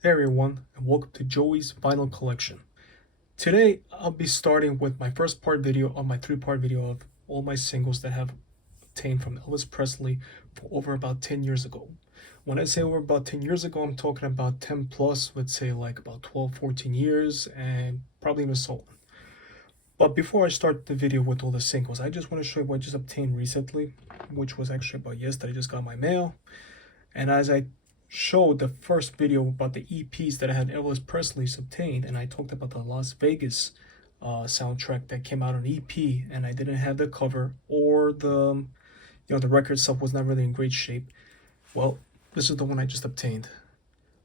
Hey everyone, and welcome to Joey's Vinyl Collection. Today, I'll be starting with my first part video on my three-part video of all my singles that I have obtained from Elvis Presley for over about 10 years ago. When I say over about 10 years ago, I'm talking about 10 plus, let's say like about 12, 14 years, and probably even so on. But before I start the video with all the singles, I just want to show you what I just obtained recently, which was actually about yesterday. I just got my mail. And as I showed the first video about the EPs that I had Elvis Presley's obtained, and I talked about the Las Vegas soundtrack that came out on EP, and I didn't have the cover or the record itself was not really in great shape. Well, this is the one I just obtained.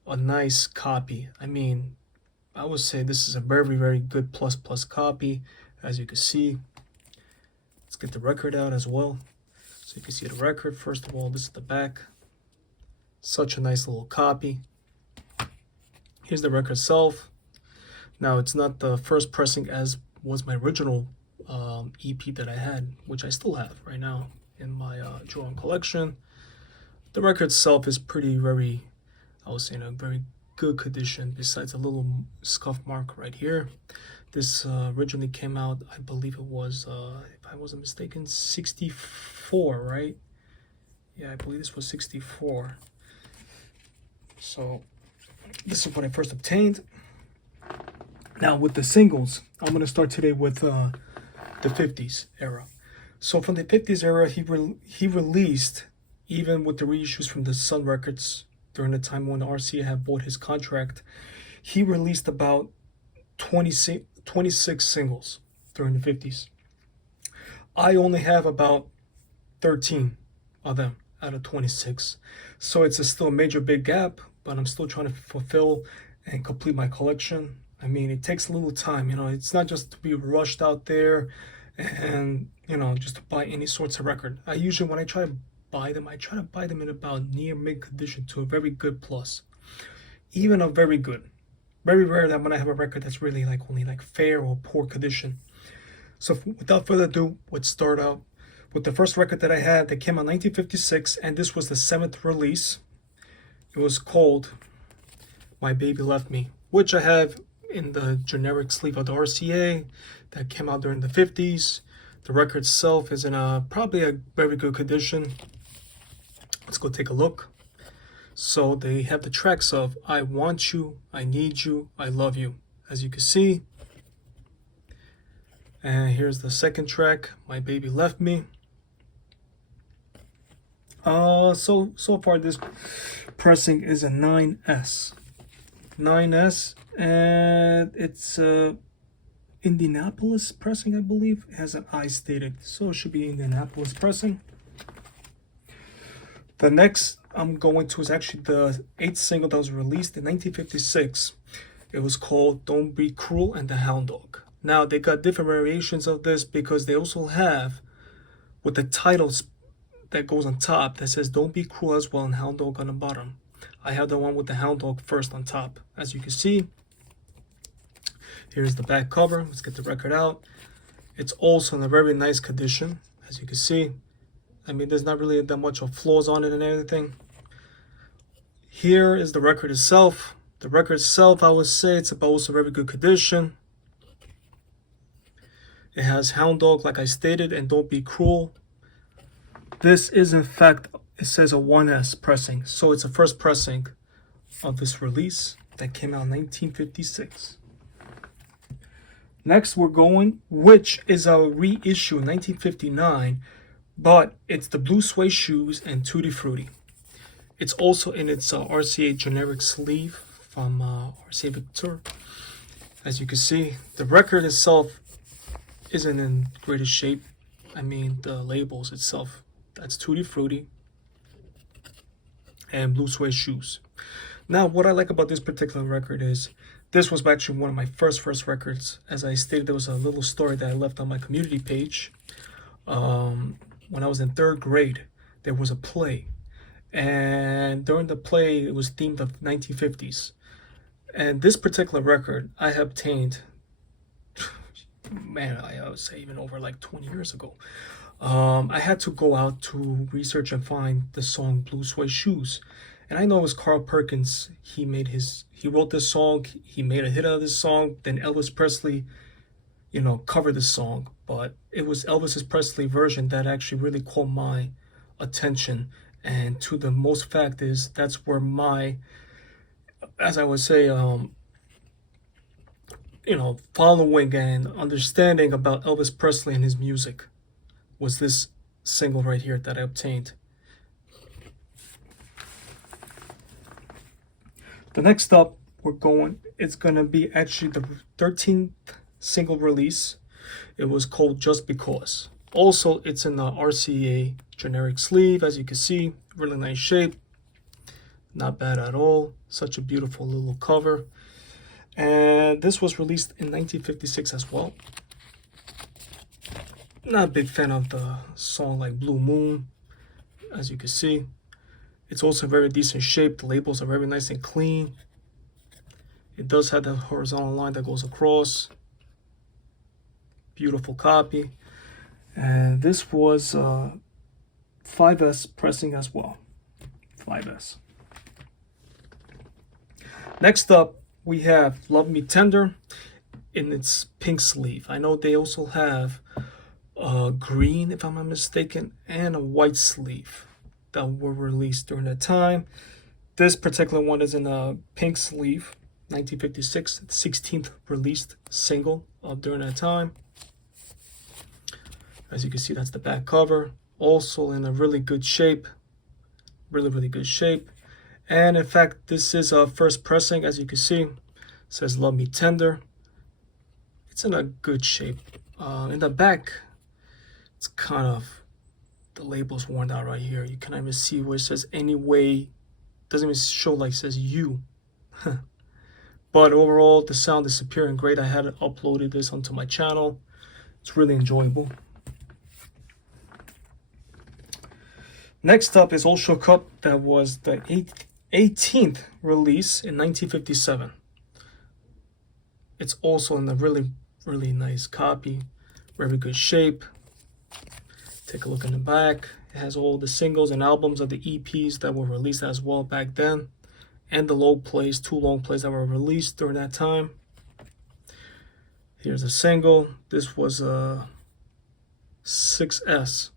A nice copy. I mean, I would say this is a very, very good plus copy. As you can see, let's get the record out as well. So you can see the record. First of all, this is the back. Such a nice little copy. Here's the record itself. Now, it's not the first pressing as was my original EP that I had, which I still have right now in my drawing collection. The record itself is very, I would say, in a very good condition, besides a little scuff mark right here. This originally came out, I believe it was, if I wasn't mistaken, 64, right? Yeah, I believe this was 64. So this is what I first obtained. Now with the singles, I'm going to start today with the 50s era. So from the 50s era, he released, even with the reissues from the Sun Records during the time when RCA had bought his contract, he released about 26 singles during the 50s. I only have about 13 of them out of 26. So it's still a major big gap, but I'm still trying to fulfill and complete my collection. I mean, it takes a little time, it's not just to be rushed out there and, just to buy any sorts of record. I usually, when I try to buy them, I try to buy them in about near mid condition to a very good plus. Even a very good. Very rare that when I have a record that's really like only like fair or poor condition. So without further ado, let's start out with the first record that I had that came out in 1956, and this was the 7th release. It was called My Baby Left Me, which I have in the generic sleeve of the RCA that came out during the 50s. The record itself is in probably a very good condition. Let's go take a look. So they have the tracks of I Want You, I Need You, I Love You, as you can see. And here's the second track, My Baby Left Me. So far this pressing is a 9S, and it's Indianapolis pressing, I believe. It has an I stated, so it should be Indianapolis pressing. The next I'm going to is actually the 8th single that was released in 1956. It was called Don't Be Cruel and the Hound Dog. Now they got different variations of this because they also have with the titles that goes on top that says Don't Be Cruel as well and Hound Dog on the bottom. I have the one with the Hound Dog first on top. As you can see, here's the back cover. Let's get the record out. It's also in a very nice condition, as you can see. I mean, there's not really that much of flaws on it and everything. Here is the record itself. The record itself, I would say it's about also very good condition. It has Hound Dog, like I stated, and Don't Be Cruel. This is, in fact, it says a 1S pressing. So it's a first pressing of this release that came out in 1956. Next, we're going, which is a reissue in 1959, but it's the Blue Suede Shoes and Tutti Frutti. It's also in its RCA generic sleeve from RCA Victor. As you can see, the record itself isn't in greatest shape. I mean, the labels itself, that's Tutti Frutti and Blue Suede Shoes. Now, what I like about this particular record is this was actually one of my first records. As I stated, there was a little story that I left on my community page. When I was in 3rd grade, there was a play. And during the play, it was themed of 1950s. And this particular record I have obtained, man, I would say even over like 20 years ago. I had to go out to research and find the song Blue Suede Shoes. And I know it was Carl Perkins. He wrote this song. He made a hit out of this song. Then Elvis Presley, covered this song. But it was Elvis Presley version that actually really caught my attention. And to the most fact is that's where my, as I would say, following and understanding about Elvis Presley and his music was this single right here that I obtained. The next up, it's gonna be actually the 13th single release. It was called Just Because. Also, it's in the RCA generic sleeve, as you can see, really nice shape. Not bad at all. Such a beautiful little cover. And this was released in 1956 as well. Not a big fan of the song like Blue Moon, as you can see. It's also very decent shape. The labels are very nice and clean. It does have that horizontal line that goes across. Beautiful copy. And this was 5S pressing as well. 5S. Next up, we have Love Me Tender in its pink sleeve. I know they also have green, if I'm not mistaken, and a white sleeve that were released during that time. This particular one is in a pink sleeve, 1956, 16th released single during that time. As you can see, that's the back cover. Also in a really good shape. Really, really good shape. And in fact, this is a first pressing, as you can see. It says Love Me Tender. It's in a good shape. In the back, it's kind of, the label's worn out right here. You can even see where it says Anyway. Doesn't even show like it says you. But overall, the sound is superior and great. I had uploaded this onto my channel. It's really enjoyable. Next up is All Shook Up. That was the 18th release in 1957. It's also in a really, really nice copy. Very good shape. Take a look in the back. It has all the singles and albums of the EPs that were released as well back then. And the long plays, 2 long plays that were released during that time. Here's a single. This was a 6S.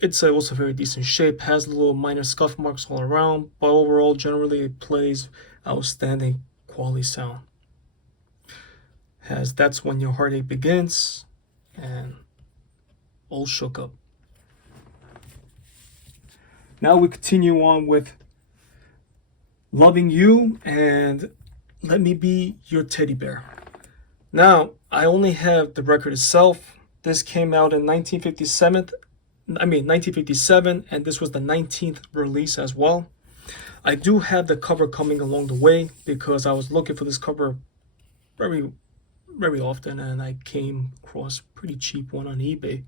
It's also very decent shape, has little minor scuff marks all around, but overall, generally, it plays outstanding quality sound. Has That's When Your Heartache Begins and All Shook Up. Now we continue on with Loving You and Let Me Be Your Teddy Bear. Now, I only have the record itself. This came out in 1957, and this was the 19th release as well. I do have the cover coming along the way because I was looking for this cover very, very often, and I came across a pretty cheap one on eBay.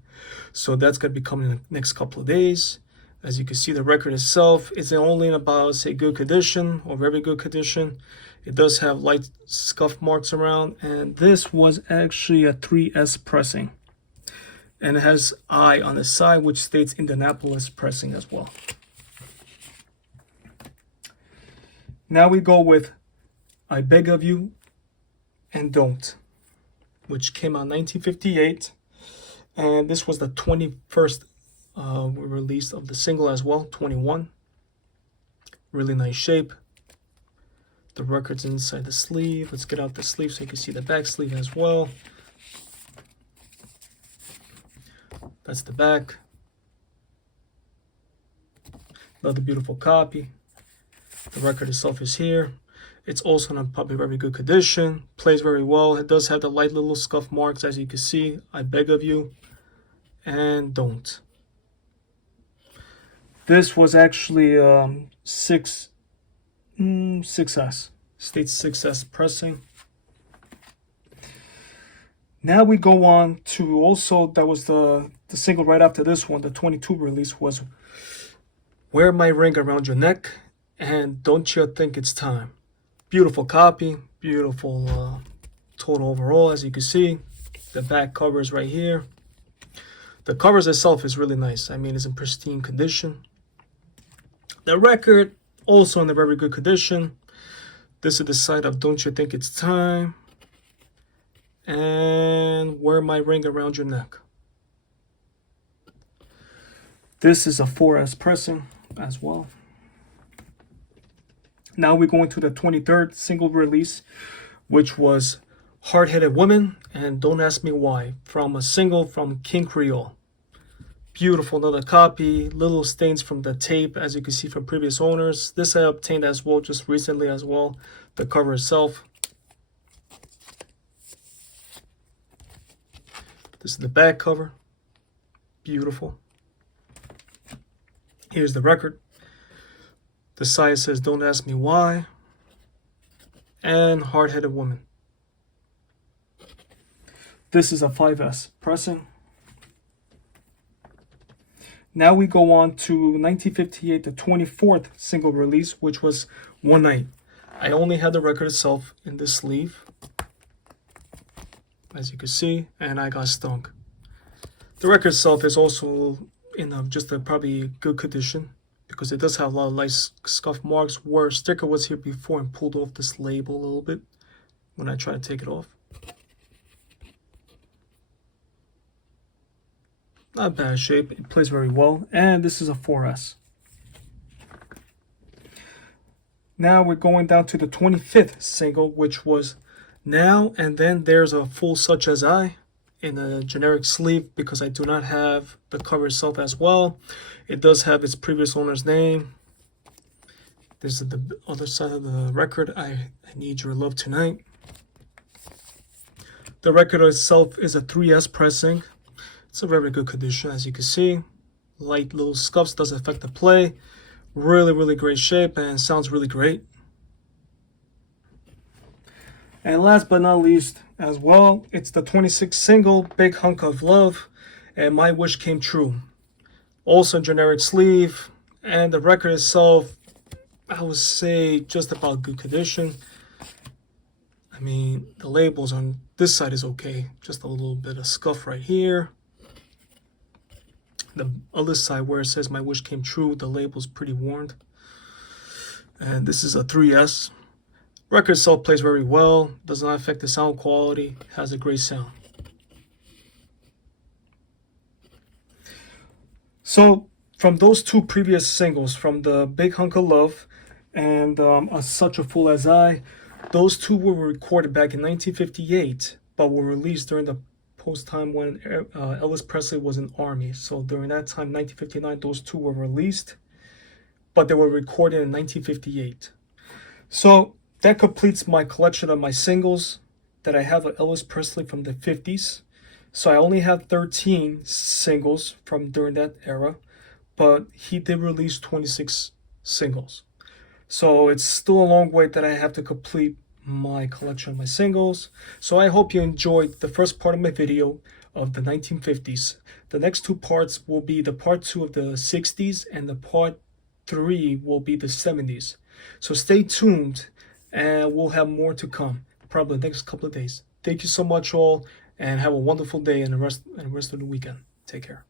So that's going to be coming in the next couple of days. As you can see, the record itself is only in about, say, good condition or very good condition. It does have light scuff marks around, and this was actually a 3S pressing. And it has I on the side, which states Indianapolis pressing as well. Now we go with I Beg of You and Don't, which came out in 1958. And this was the 21st release of the single as well, 21. Really nice shape. The record's inside the sleeve. Let's get out the sleeve so you can see the back sleeve as well. That's the back. Another beautiful copy. The record itself is here. It's also in a probably very good condition. Plays very well. It does have the light little scuff marks, as you can see. I Beg of You and Don't. This was actually 6S. States 6S pressing. Now we go on to also, that was the single right after this one, the 22 release, was Wear My Ring Around Your Neck and Don't You Think It's Time. Beautiful copy, beautiful total overall, as you can see. The back cover is right here. The covers itself is really nice. I mean, it's in pristine condition. The record, Also in a very good condition. This is the side of Don't You Think It's Time, and Wear My Ring Around Your Neck. This is a 4S pressing as well. Now we're going to the 23rd single release, which was Hard-Headed Woman and Don't Ask Me Why, from a single from King Creole. Beautiful, another copy, little stains from the tape as you can see from previous owners. This I obtained as well just recently as well. The cover itself. This is the back cover. Beautiful. Here's the record. The side says Don't Ask Me Why and Hard-Headed Woman. This is a 5S pressing. Now we go on to 1958, the 24th single release, which was One Night. I only had the record itself in this sleeve, as you can see, and I got stunk. The record itself is also in just a probably good condition, because it does have a lot of light scuff marks where sticker was here before and pulled off this label a little bit when I tried to take it off. Not bad shape, it plays very well, and this is a 4S. Now we're going down to the 25th single, which was Now and Then There's a Fool Such As I in a generic sleeve, because I do not have the cover itself as well. It does have its previous owner's name. This is the other side of the record, I Need Your Love Tonight. The record itself is a 3S pressing. It's a very good condition, as you can see. Light little scuffs, doesn't affect the play. Really great shape and sounds really great. And last but not least as well, it's the 26th single, Big Hunk of Love and My Wish Came True. Also generic sleeve, and the record itself, I would say just about good condition. I mean, the labels on this side is okay. Just a little bit of scuff right here. The other side where it says My Wish Came True, the label's pretty worn. And this is a 3S. Record itself plays very well, does not affect the sound quality, has a great sound. So from those two previous singles, from the Big Hunk of Love and Such a Fool As I, those two were recorded back in 1958, but were released during the post-time when Elvis Presley was in Army. So during that time, 1959, those two were released, but they were recorded in 1958. So that completes my collection of my singles that I have of Elvis Presley from the 50s. So I only have 13 singles from during that era, but he did release 26 singles. So it's still a long way that I have to complete my collection of my singles. So I hope you enjoyed the first part of my video of the 1950s. The next two parts will be the part 2 of the 60s, and the part 3 will be the 70s. So stay tuned, and we'll have more to come probably the next couple of days. Thank you so much all, and have a wonderful day and the rest of the weekend. Take care.